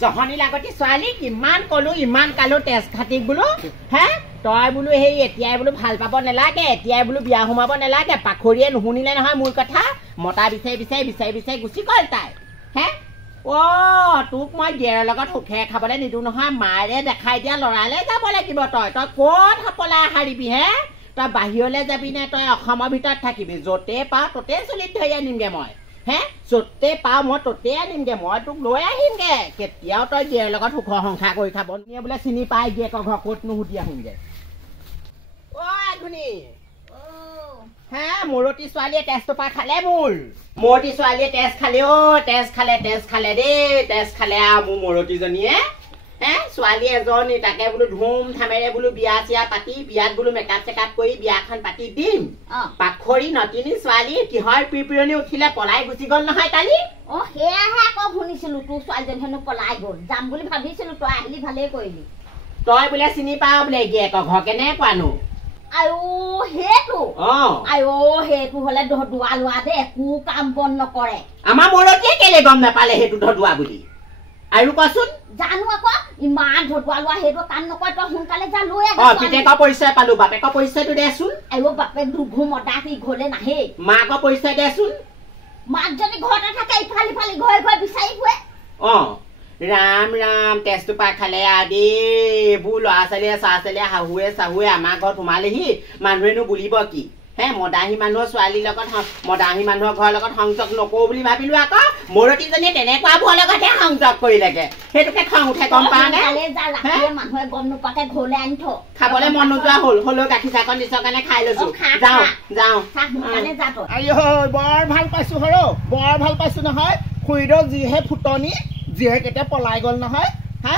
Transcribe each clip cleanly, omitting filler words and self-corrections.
জহনী লাগতি ছোৱালী কিমান কলো ইমান কালো তেজ খাতি বোলো হে তই বোলো সেই এতিয়াই বোলো ভাল পাব নালাগে এতিয়াই বোলো বিয়া সোমাব নালাগে পাখৰিয়ে নুশুনিলে নহয় মোৰ কথা মতা বিচাৰি বিচাৰি বিচাৰি বিচাৰি গুচি গ'ল তাই হে তোক মই গেৰৰ লগত সুখে খাবলৈ নিদিওঁ নহয় মাৰে দেখাই দিয়া ল'ৰালে যাব লাগিব তই তই ক'ত পলাই হাৰিবি হে তই বাহিৰলৈ যাবি নে তই অসমৰ ভিতৰত থাকিবি য'তে পাওঁ ত'তে চুলিত ধৰি আনিমগে মই হে য'তে পাওঁ মই ত'তে আনিমগে মই তোক লৈ আহিমগে কেতিয়াও তই গেৰৰ লগত সুখৰ সংসাৰ কৰি খাব নিয়ে বোলে চিনি পাই গিয়েকৰ ঘৰ ক'ত নুসুধি আহোঁগে ধুনী হে মূৰতী ছোৱালীয়ে তেজটোপা খালে মূৰতী ছোৱালীয়ে তেজ খালে তেজ খালে দেই তেজ খালে আৰু মোৰ মূৰতীজনীয়ে হে ছোৱালী এজনী তাকে বোলো ধুম ধামেৰে বোলো বিয়া চিয়া পাতি বিয়াত বোলো মেকআপ চেকআপ কৰি বিয়াখন পাতি দিম পাখৰি নতিনী ছোৱালী কিহৰ পিৰপিৰণি উঠিলে পলাই গুচি গ'ল নহয় কালি সেয়াহে আকৌ শুনিছিলো তোৰ ছোৱালীজনী হেনো পলাই গ'ল যাম বুলি ভাবিছিলো তই আহিলি ভালেই কৰিলি তই বোলে চিনি পাৱ বোলে গিয়েকৰ ঘৰ কেনেকুৱানো সেইটো হলে ধদুৱা লোৱা দে একো কাম বন নকৰে আমাৰ মূৰতীয়ে কেলে গম নাপালে সেইটো ধদুৱা বুলি আৰু কচোন জানো আকৌ ইমান ধদুৱা লোৱা সেইটো কাম নকৰে তই সোনকালে যা লৈ পিতেকৰ পৰিচয় পালো বাপেকৰ পৰিচয়টো দেচোন বাপেক দুঘু মদা সি ঘৰলে নাহে মাকৰ পৰিচয় দেচোন মাক যদি ঘৰতে থাকে ইফাল ইফাল ঘৰে ঘৰে বিচাৰি ফুৰে ৰাম ৰাম তেজটোপা খালে আদি এইবোৰ ল'ৰা ছোৱালীয়ে চাহ ছোৱালীয়ে শাহুৱে আমাৰ ঘৰত সোমালেহি মানুহেনো বুলিব কি হে মদাহী মানুহৰ ছোৱালীৰ লগত মদাহী মানুহৰ ঘৰৰ লগত সংযোগ নকৰো বুলি ভাবিলো আকৌ মূৰতীজনীয়ে তেনেকুৱা বোৰৰ লগতহে সংযোগ কৰিলেগে সেইটোকে খং উঠে গম পাৱ নে মানুহে গম নোপোৱাকে ঘৰলৈ আনি থ খাবলৈ মন নোযোৱা হ'ল হ'লেও গাখীৰ চাহকণ দিছৰ কাৰণে খাই লৈছো যাওঁ বৰ ভাল পাইছো হৰ বৰ ভাল পাইছো নহয় খুৰীদেউ যিহে ফুটনি যিহে কেতিয়া পলাই গ'ল নহয় হা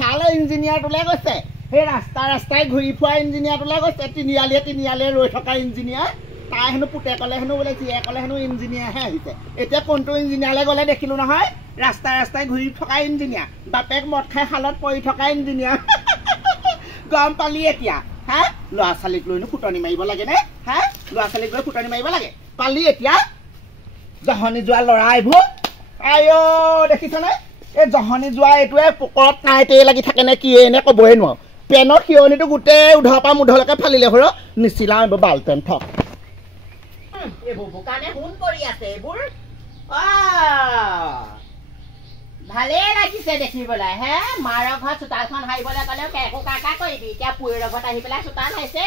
ভাল ইঞ্জিনিয়াৰটোলৈ গৈছে সেই ৰাস্তাই ঘূৰি ফুৰা ইঞ্জিনিয়াৰটোলৈ গৈছে তিনিআলিয়ে ৰৈ থকা ইঞ্জিনিয়াৰ তাই হেনো পুতেকলে হেনো বোলে জীয়েকলে হেনো ইঞ্জিনিয়াৰহে আহিছে এতিয়া কোনটো ইঞ্জিনিয়াৰলৈ গ'লে দেখিলো নহয় ৰাস্তাই ঘূৰি থকা ইঞ্জিনিয়াৰ বাপেক মদ খাই শালত পৰি থকা ইঞ্জিনিয়াৰ গম পালি এতিয়া হা ল'ৰা ছোৱালীক লৈনো ফুটনি মাৰিব লাগে নে হা ল'ৰা ছোৱালীক লৈ ফুটনি মাৰিব লাগে পালি এতিয়া জহনী যোৱা ল'ৰা এইবোৰ দেখিছনে এই জহনী যোৱা এইটোৱে পোকৰত কাঁইতে লাগি থাকে নে কি এনে ক'বই নোৱাৰো পেনৰ শিৰণিটো গোটেই উধৰ পৰা মুধলৈকে ফালিলে সৰ নিচিলাও এইবোৰ বাল্টেন থক এইবোৰ বোকানে শুন কৰি আছে এইবোৰ ভালে লাগিছে দেখিবলৈ হে মাৰৰ ঘৰত চোতালখন হাৰিবলৈ ক'লেও কেকো কাকা কৰিবি এতিয়া পুৰীৰ ঘৰত আহি পেলাই চোতাল হাৰিছে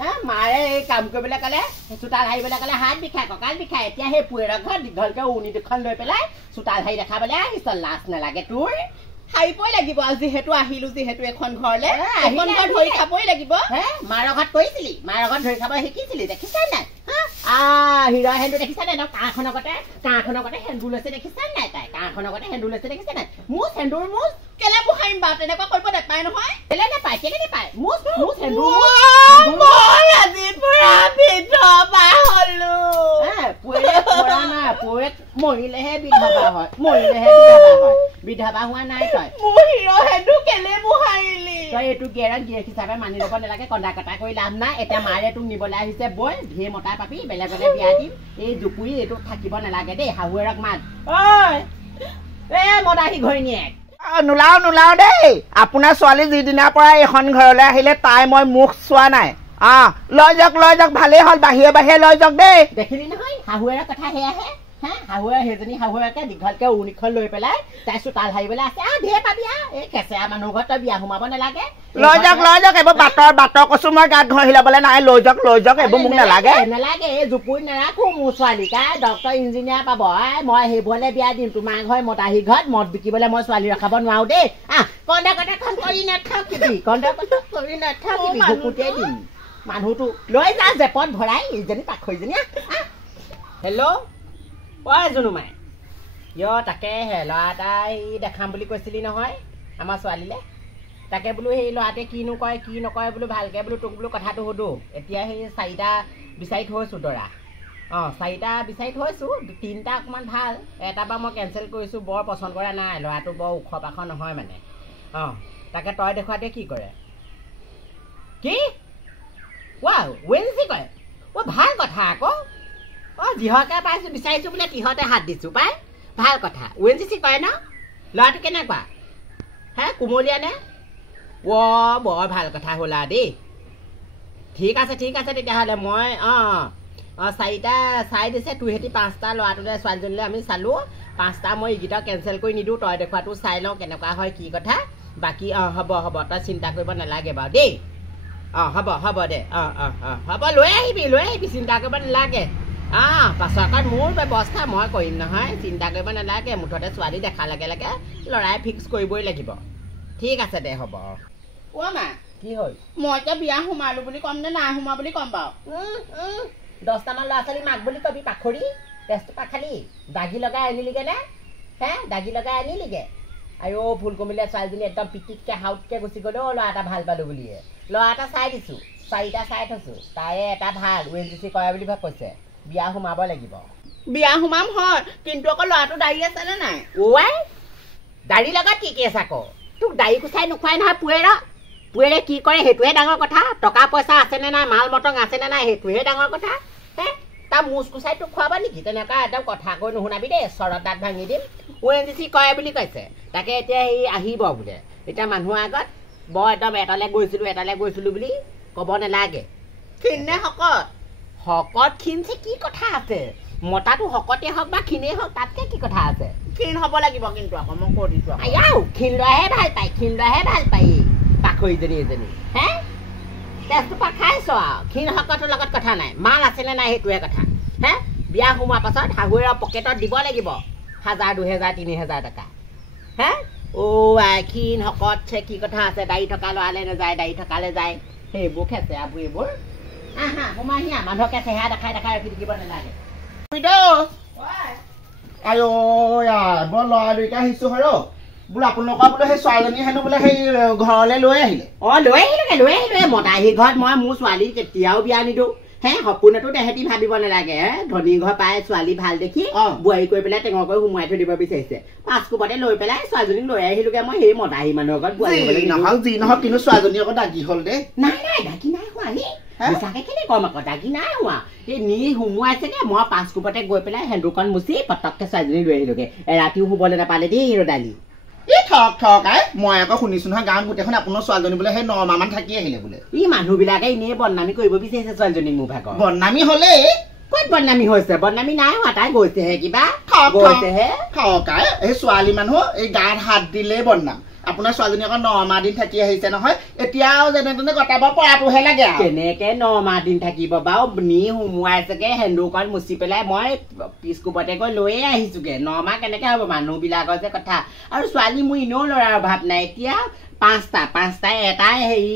হে মাৰে এই কাম কৰিবলৈ ক'লে চোতাল হাৰিবলৈ ক'লে হাত বিষায় কঁকাল বিষায় এতিয়া সেই পুৰীৰ ঘৰত দীঘলকৈ উৰণি দুখন লৈ পেলাই চোতাল হাৰি দেখাবলৈ আহিছ লাজ নালাগে তোৰ হাৰিবই লাগিব আৰু যিহেতু আহিলো যিহেতু এখন ঘৰলৈ এখন ঘৰ ধৰি খাবই লাগিব হে মাৰৰ ঘৰত কৰিছিলি মাৰৰ ঘৰত ধৰি খাব শিকিছিলি দেখিছাই নাই হিৰ' হেন্দু দেখিছা নাই কাঁখনৰ আগতে সেন্দুৰ লৈছে দেখিছা নাই তাই কাঁখনৰ আগতে সেন্দুৰ লৈছে দেখিছা নাই মোৰ সেন্দুৰ মোৰ কেলে মোহাৰিম বাৰু তেনেকুৱা কৰিব নাপায় নহয় কেলে নাপায় মোৰ সেন্দুৰ আজিৰ পৰা বিধৱা হলো মৰিলেহে বিধৱা হয় বিধৱা হোৱা নাই তই মোৰ হিৰ' হেন্দু কেলে মোহাৰিলি তই এইটো গেৰত গিয়েক হিচাপে মানি ল'ব নালাগে কন্দা কটা কৰি লাভ নাই এতিয়া মাৰে তোক নিবলৈ আহিছে বৈ ঢেৰ মতা পাবি বেলেগলে বিয়া দিম এই জুপুৰি এইটো থাকিব নালাগে দেই শাহুৱেৰক মাত মদাহী ঘৈণীয়েক নোলাও দেই আপোনাৰ ছোৱালী যিদিনাৰ পৰা এখন ঘৰলৈ আহিলে তাই মই মুখ চোৱা নাই লৈ যাওক ভালেই হ'ল বাহিৰে লৈ যাওক দেই দেখিলি নহয় শাহুৱেৰৰ কথা সেয়াহে সেইজনী শাহুৱেকে দীঘলকে উৰণিখন লৈ পেলাই তাই চোতাল হাৰিবলৈ আছে ঢেৰ পাবি এই কেঁচেৰা মানুহ ঘৰত তই বিয়া সোমাব নালাগে লৈ যাওক এইবোৰ বাটৰ কচু মই গাত ঘঁহি ল'বলৈ নাই লৈ যাওক এইবোৰ মোক নালাগে এই জুপুৰিত নাৰাখো মোৰ ছোৱালীক ডক্তৰ ইঞ্জিনিয়াৰ পাব মই সেইবোৰলৈ বিয়া দিম তোমাৰ ঘৰ মদাহী ঘৰত মদ বিকিবলৈ মই ছোৱালী ৰখাব নোৱাৰো দেই কন্দা কটাখন কৰি নাথাকিবি ভুকুটিয়াই দিম মানুহটো লৈ যা জেপত ভৰাই ইজনী পাখৰিজনী হেল্ল' জুনুমাই তাকেহে ল'ৰা এটাই দেখাম বুলি কৈছিলি নহয় আমাৰ ছোৱালীলৈ তাকে বোলো সেই ল'ৰাটোৱে কিনো কয় কি নকয় বোলো ভালকৈ বোলো তোক বোলো কথাটো সোধোঁ এতিয়া সেই 4টা বিচাৰি থৈছোঁ দৰা 4টা বিচাৰি থৈছোঁ 3টা অকণমান ভাল এটা বাৰু মই কেঞ্চেল কৰিছোঁ বৰ পচন্দ কৰা নাই ল'ৰাটো বৰ ওখ পাখ নহয় মানে তাকে তই দেখুৱাতে কি কৰে কি ৱেলচি কয় ভাল কথা আকৌ যিহকে পাইছোঁ বিচাৰিছোঁ বোলে তিহঁতে হাত দিছোঁ পাই ভাল কথা ৱেলচি কৰে ন ল'ৰাটো কেনেকুৱা হে কুমলীয়া নে বৰ ভাল কথা হ'লা দেই ঠিক আছে তেতিয়াহ'লে মই চাৰিটা চাই দিছে তোৰ হেতি 5টা ল'ৰাটোলৈ ছোৱালীজনীলৈ আমি চালোঁ 5টা মই এইকেইটা কেঞ্চেল কৰি নিদিওঁ তই দেখুৱাটো চাই লওঁ কেনেকুৱা হয় কি কথা বাকী হ'ব তই চিন্তা কৰিব নালাগে বাৰু দেই হ'ব দে হ'ব লৈ আহিবি চিন্তা কৰিব নালাগে পাছত মোৰ ব্যৱস্থা মই কৰিম নহয় চিন্তা কৰিব নালাগে মুঠতে ছোৱালী দেখা লগে ল'ৰাই ফিক্স কৰিবই লাগিব ঠিক আছে দে হ'ব মা কি হ'ল মই এতিয়া বিয়া সোমালো বুলি ক'ম নে নাই সোমা বুলি ক'ম বাৰু 10টামান ল'ৰা ছোৱালী মাক বুলি কবি পাখৰি তেজটো পাখালি দাগি লগাই আনিলিগে নে দাগি লগাই আনিলিগে আৰু ফুল কমিলে ছোৱালীজনী একদম পিটিককৈ হাউতকৈ গুচি গ'লেও ল'ৰা এটা ভাল পালোঁ বুলিয়ে ল'ৰা এটা চাই দিছোঁ 4টা চাই থৈছোঁ তাৰে এটা ভাল UNGC কৰে বুলি কৈছে বিয়া সোমাব লাগিব বিয়া সোমাম হয় কিন্তু আকৌ ল'ৰাটো দাড়ি আছেনে নাই দাড়ি লগাত কি কেছ আকৌ তোক দাড়ি কুচাই নোখোৱাই নহয় পুৱেৰে কি কৰে সেইটোহে ডাঙৰ কথা টকা পইচা আছেনে নাই মাল মটং আছেনে নাই সেইটোহে ডাঙৰ কথা তাৰ মুচ কুচাই তোক খুৱাব নেকি তেনেকুৱা একদম কথা কৈ নুশুনাবি দেই চৰত দাঁত ভাঙি দিম UNGC কৰে বুলি কৈছে তাকে এতিয়া সেই আহিব বোলে এতিয়া মানুহৰ আগত বৰ একদম এটালৈ গৈছিলোঁ বুলি ক'ব নালাগে ক্ষীণ নে শকত ক্ষীণছে কি কথা আছে মতাটো শকতেই হওক বা ক্ষীণেই হওক তাতকৈ কি কথা আছে ক্ষীণ হ'ব লাগিব কিন্তু আকৌ মই কৈ দিছোঁ ক্ষীণ ল'ৰাহে ভাল পায় পাখৰিজনী এজনী তেজটো পাখাইছ আৰু ক্ষীণ শকতৰ লগত কথা নাই মাল আছেনে নাই সেইটোৱে কথা বিয়া সোমোৱাৰ পাছত শাহুৱেৰৰ পকেটত দিব লাগিব 1000 2000 3000 টকা ক্ষীণ শকতছে কি কথা আছে দাড়ি থকা ল'ৰালৈ নাযায় দাড়ি থকালৈ যায় সেইবোৰ খেছে আবু এইবোৰ সোমাই মানুহকে চেহেৰা দেখাই ৰাখি থাকিব নালাগে বৰ ল'ৰা দুইটা আহিছোঁ আৰু বোলো আপোনালোকৰ বোলো সেই ছোৱালীজনী হেনো বোলে সেই ঘৰলৈ লৈ আহিলে লৈ আহিলে মতা আহি ঘৰত মই মোৰ ছোৱালী কেতিয়াও বিয়া নিদিওঁ সপোনতো তেহেঁতি ভাবিব নালাগে ধনী ঘৰ পাই ছোৱালী ভাল দেখি বোৱাৰী কৰি পেলাই টেঙৰ কৰি সোমোৱাই থৈ দিব বিচাৰিছে 5 কোবতে লৈ পেলাই ছোৱালীজনীক লৈ আহিলোগে মই সেই মতা আহি মানুহৰ ঘৰত যি নহওক কিন্তু ছোৱালীজনী আকৌ দাগি হ'ল দেই নাই দাগি নাই হোৱা মিছাকে কেনে কম আকৌ দাগি নাই হোৱা এই নি সোমোৱাইছেগে মই 5 কোবতে গৈ পেলাই সেন্দুৰকণ মুচি পটককে ছোৱালীজনী লৈ আহিলোগে ৰাতিও শুবলৈ নাপালে দেই ৰদালি মই আকৌ শুনিছো নহয় গাঁৱত গোটেইখন আপোনাৰ ছোৱালীজনী বোলে সেই 9 মাহমান থাকি আহিলে বোলে মানুহবিলাকে এনেই বদনামী কৰিব বিচাৰিছে ছোৱালীজনীক মোৰ ভাগৰ বদনামী হ'লে ক'ত বদনামী হৈছে বদনামী নাই হোৱা তাই গৈছেহে কিবা এই ছোৱালী মানুহ এই গাত হাত দিলেই বদনাম আপোনাৰ ছোৱালীজনী আকৌ 9 মাহ দিন থাকি আহিছে নহয় এতিয়াও যেনে তেনে কটাব পৰাটোহে লাগে কেনেকে 9 মাহ দিন থাকিব বাৰু নি সোমোৱাইছেগে সেন্দুৰকণ মুচি পেলাই মই পিছকোপতে গৈ লৈয়ে আহিছোগে 9 মাহ কেনেকে হ'ব মানুহবিলাকৰ যে কথা আৰু ছোৱালী মোৰ এনেও ল'ৰাৰ অভাৱ নাই এতিয়া 5টা এটাই হেৰি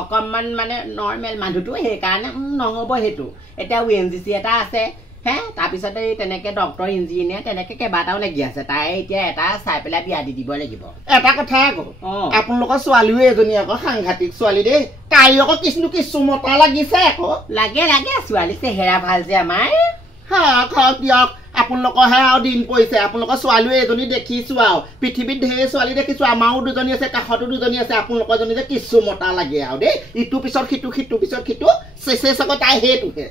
অকণমান মানে নৰ্মেল মানুহটো সেইকাৰণে নহ'ব সেইটো এতিয়া UNGC এটা আছে তাৰপিছতে তেনেকে ডক্টৰ ইঞ্জিনিয়াৰ তেনেকে কেইবাটাও লাগি আছে তাই এতিয়া এটা চাই পেলাই বিয়া দি দিব লাগিব এটা কথা আকৌ আপোনালোকৰ ছোৱালীও এজনী আকৌ সাংঘাতিক ছোৱালী দেই তাই আকৌ কিছু মতা লাগিছে আকৌ লাগে ছোৱালী চেহেৰা ভাল যে আমাৰ দিয়ক আপোনালোকৰহে আৰু দিন পৰিছে আপোনালোকৰ ছোৱালীও এজনী দেখিছো আৰু পৃথিৱীত ঢেৰ ছোৱালী দেখিছো আমাৰো 2জনী আছে কাষতো 2জনী আছে আপোনালোকৰ জনী যে কিছু মতা লাগে আৰু দেই ইটো পিছত সিটো পিছত সিটো চেচে চাগৈ তাই সেইটোহে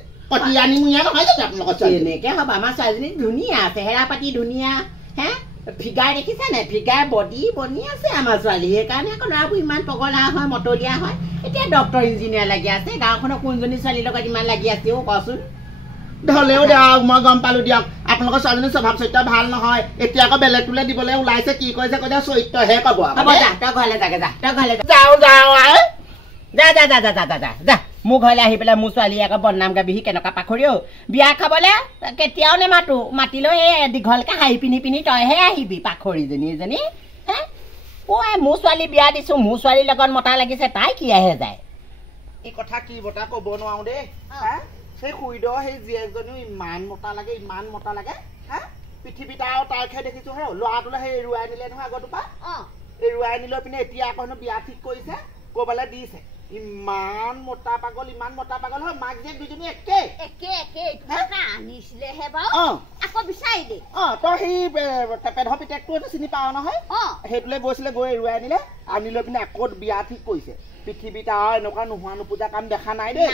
এনেকে হ'ব আমাৰ ছোৱালীজনী ধুনীয়া চেহেৰা পাতি ধুনীয়া ফিগাৰ দেখিছে নাই ফিগাৰ বডি বনি আছে আমাৰ ছোৱালী সেইকাৰণে আকৌ ল'ৰাবোৰ ইমান পগলা হয় মতলীয়া হয় এতিয়া ডক্টৰ ইঞ্জিনিয়াৰ লাগি আছে গাঁওখনৰ কোনজনী ছোৱালীৰ লগত ইমান লাগি আছে কচোন ধলেও দিয়ক মই গম পালো দিয়ক আপোনালোকৰ ছোৱালীজনীৰ স্বভাৱ চৰিত্ৰ ভাল নহয় এতিয়া আকৌ বেলেগটোলৈ দিবলৈ ওলাইছে কি কৈছে চৰিত্ৰহে ক'ব তই ঘৰলৈ যা মোৰ ঘৰলৈ আহি পেলাই মোৰ ছোৱালী আকৌ বদনাম গাবিহি কেনেকুৱা পাখৰিও বিয়া খাবলৈ কেতিয়াও নেমাতো মাতিলেও এই দীঘলকে হাঁহি পিন্ধি তইহে আহিবি পাখৰিজনী এজনী মোৰ ছোৱালী বিয়া দিছো মোৰ ছোৱালীৰ লগত মতা লাগিছে তাই কি আহে যায় এই কথা কি বতা ক'ব নোৱাৰো দেই সেই খুইদ সেই জীয়েকজনীও ইমান মতা লাগে পৃথিৱীত আৰু তাইকহে দেখিছো ল'ৰাটোলৈ সেই এৰুৱাই নিলে নহয় আগৰ পৰা এৰুৱাই নিলৈ পিনে এতিয়া আকৌ বিয়া ঠিক কৰিছে ক'বালৈ দিছে ইমান মতা পাগল হয় মাক জীয়েক 2জনী একে আনিছিলেহে বাৰু আকৌ বিচাৰি দে তই সেই পেধৰ পিতেকটো চিনি পাৱ নহয় সেইটোলৈ গৈছিলে গৈ এৰুৱাই আনি লৈ পিনে আকৌ বিয়া ঠিক কৰিছে পৃথিৱীত আৰু এনেকুৱা নোহোৱা নোপোজা কাম দেখা নাই দেই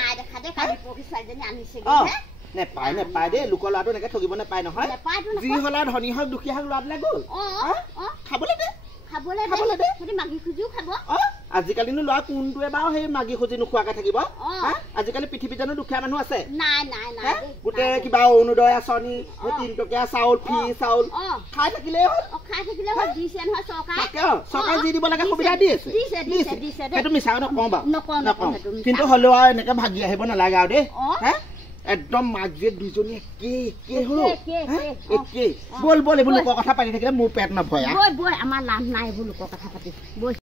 নেপায় দেই লোকৰ ল'ৰাটো এনেকে ঠগিব নেপায় নহয় যি হ'লে ধনী হওক দুখীয়া হওক ল'ৰাটোলৈ গ'ল খাবলৈ দে খাবলৈ খাবলৈ দে। সিহঁতি মাগি খুজিও খাব আজিকালিনো ল'ৰা কোনটোৱে বাৰু সেই মাগি খুজি নোখোৱাকে থাকিব আজিকালি পৃথিৱীত জানো দুখীয়া মানুহ আছে নাই নাই নাই গোটেই কিবা অৰুণোদয় আঁচনি 3 টকীয়া চাউল ফ্ৰী চাউল খাই থাকিলেই হ'ল খাই থাকিলে হ'ল দিছে নহয় চৰকাৰে চৰকাৰে যি দিব লাগে সুবিধা দি আছে দিছে সেইটো মিছা নকওঁ বাৰু নকওঁ কিন্তু হ'লেও আৰু এনেকে ভাগি আহিব নালাগে আৰু দেই একদম মাক জীয়েক দুজনী একে হ'ল একে বল এইবোৰ লোকৰ কথা পাতি থাকিলে মোৰ পেট নভৰে বৈ আমাৰ লাভ নাই এইবোৰ লোকৰ কথা পাতি বৈ